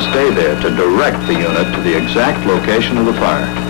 to stay there to direct the unit to the exact location of the fire.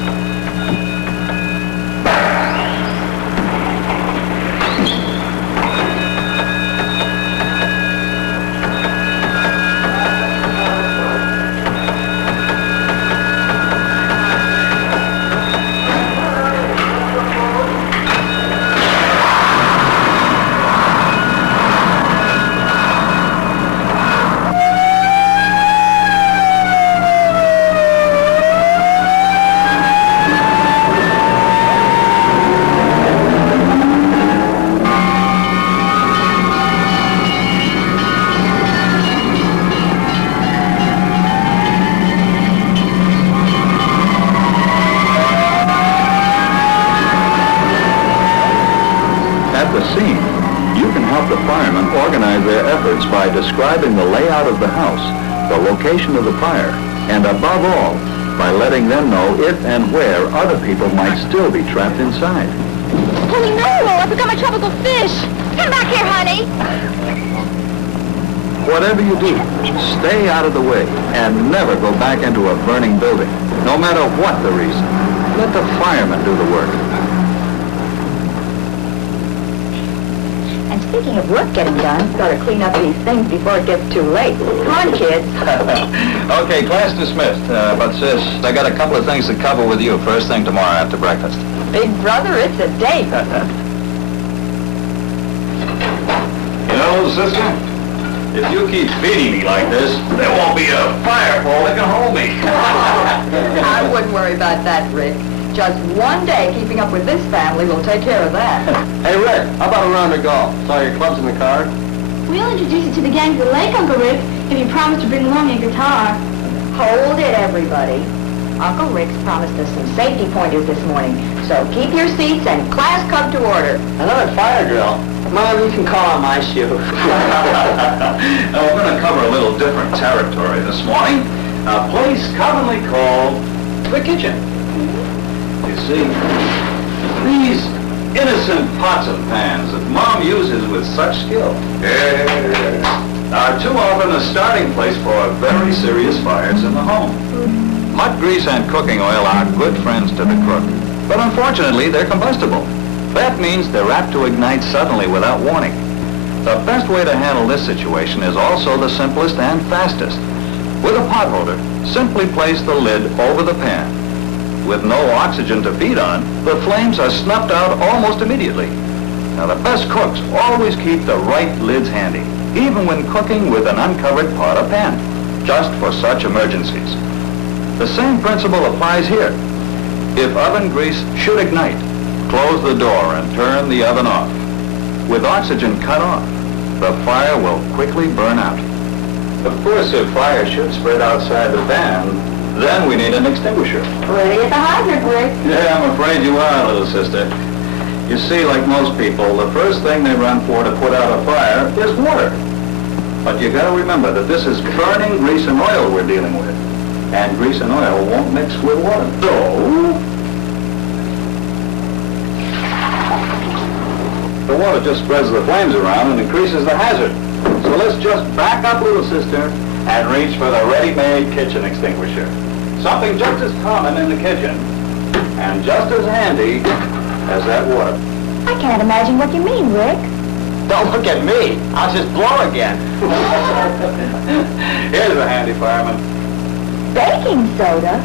The firemen organize their efforts by describing the layout of the house, the location of the fire, and above all, by letting them know if and where other people might still be trapped inside. Holy mackerel, I've become a tropical fish. Come back here, honey. Whatever you do, stay out of the way and never go back into a burning building, no matter what the reason. Let the firemen do the work. And speaking of work getting done, gotta clean up these things before it gets too late. Come on, kids. Okay, class dismissed. But sis, I got a couple of things to cover with you first thing tomorrow after breakfast. Big brother, it's a date. You know, sister, if you keep feeding me like this, there won't be a fireball that can hold me. I wouldn't worry about that, Rick. Just one day keeping up with this family will take care of that. Hey, Rick, how about a round of golf? Saw your clubs in the car. We'll introduce you to the gang at the lake, Uncle Rick, if you promise to bring along your guitar. Hold it, everybody. Uncle Rick's promised us some safety pointers this morning, so keep your seats and class come to order. Another fire drill. Mom, you can call on my shoe. Now, we're going to cover a little different territory this morning. A place commonly called the kitchen. You see, these innocent pots and pans that Mom uses with such skill are too often a starting place for very serious fires in the home. Hot grease and cooking oil are good friends to the cook, but unfortunately they're combustible. That means they're apt to ignite suddenly without warning. The best way to handle this situation is also the simplest and fastest. With a pot holder, simply place the lid over the pan. With no oxygen to feed on, the flames are snuffed out almost immediately. Now, the best cooks always keep the right lids handy, even when cooking with an uncovered pot or pan, just for such emergencies. The same principle applies here. If oven grease should ignite, close the door and turn the oven off. With oxygen cut off, the fire will quickly burn out. Of course, if fire should spread outside the pan, then we need an extinguisher. Ready at the hydrant, Rick. Yeah, I'm afraid you are, little sister. You see, like most people, the first thing they run for to put out a fire is water. But you gotta remember that this is burning grease and oil we're dealing with. And grease and oil won't mix with water. So, the water just spreads the flames around and increases the hazard. So let's just back up, little sister, and reach for the ready-made kitchen extinguisher. Something just as common in the kitchen, and just as handy as that water. I can't imagine what you mean, Rick. Don't look at me. I'll just blow again. Here's a handy fireman. Baking soda?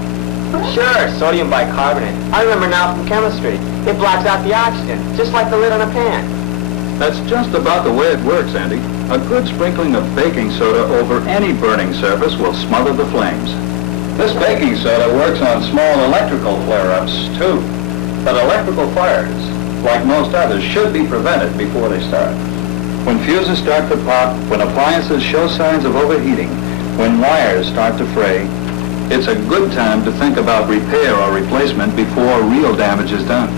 Sure, sodium bicarbonate. I remember now from chemistry. It blocks out the oxygen, just like the lid on a pan. That's just about the way it works, Andy. A good sprinkling of baking soda over any burning surface will smother the flames. This baking soda works on small electrical flare-ups, too. But electrical fires, like most others, should be prevented before they start. When fuses start to pop, when appliances show signs of overheating, when wires start to fray, it's a good time to think about repair or replacement before real damage is done.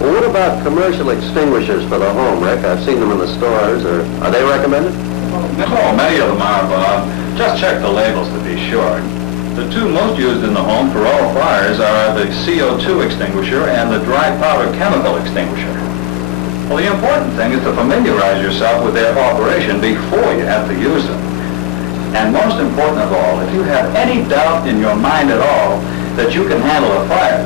Well, what about commercial extinguishers for the home, Rick? I've seen them in the stores. Are they recommended? Oh, many of them are, Bob. Just check the labels to be sure. The two most used in the home for all fires are the CO2 extinguisher and the dry powder chemical extinguisher. Well, the important thing is to familiarize yourself with their operation before you have to use them. And most important of all, if you have any doubt in your mind at all that you can handle a fire,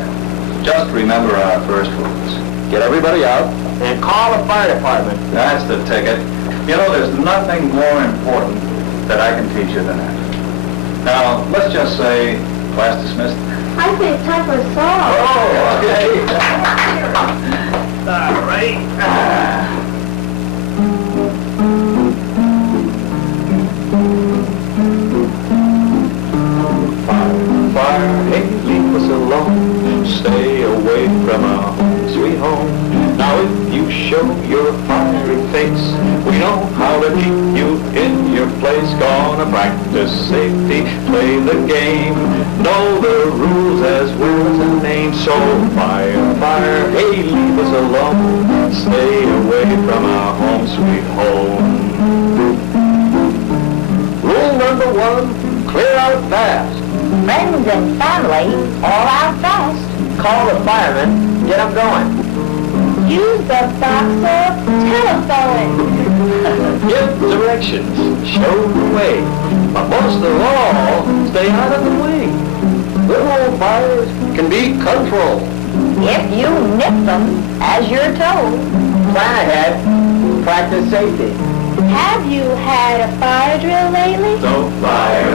just remember our first rules. Get everybody out. And call the fire department. That's the ticket. You know, there's nothing more important that I can teach you than that. Now, let's just say, class dismissed. I say it's time for a song. Oh, okay. All right. Fire, hey, leave us alone. Stay away from our sweet home. Now if you show your fiery face, we know how to keep you in your place. Gonna practice safety, play the game, know the rules as well as the name. So fire, fire, hey, leave us alone. Stay away from our home, sweet home. Rule number 1, clear out fast. Friends and family, all out fast. Call the fireman. Get them going. Use the box of telephone. Give directions, show the way, but most of all, stay out of the way. Little fires can be controlled. If you nip them as you're told. Plan ahead. Practice safety. Have you had a fire drill lately? So fire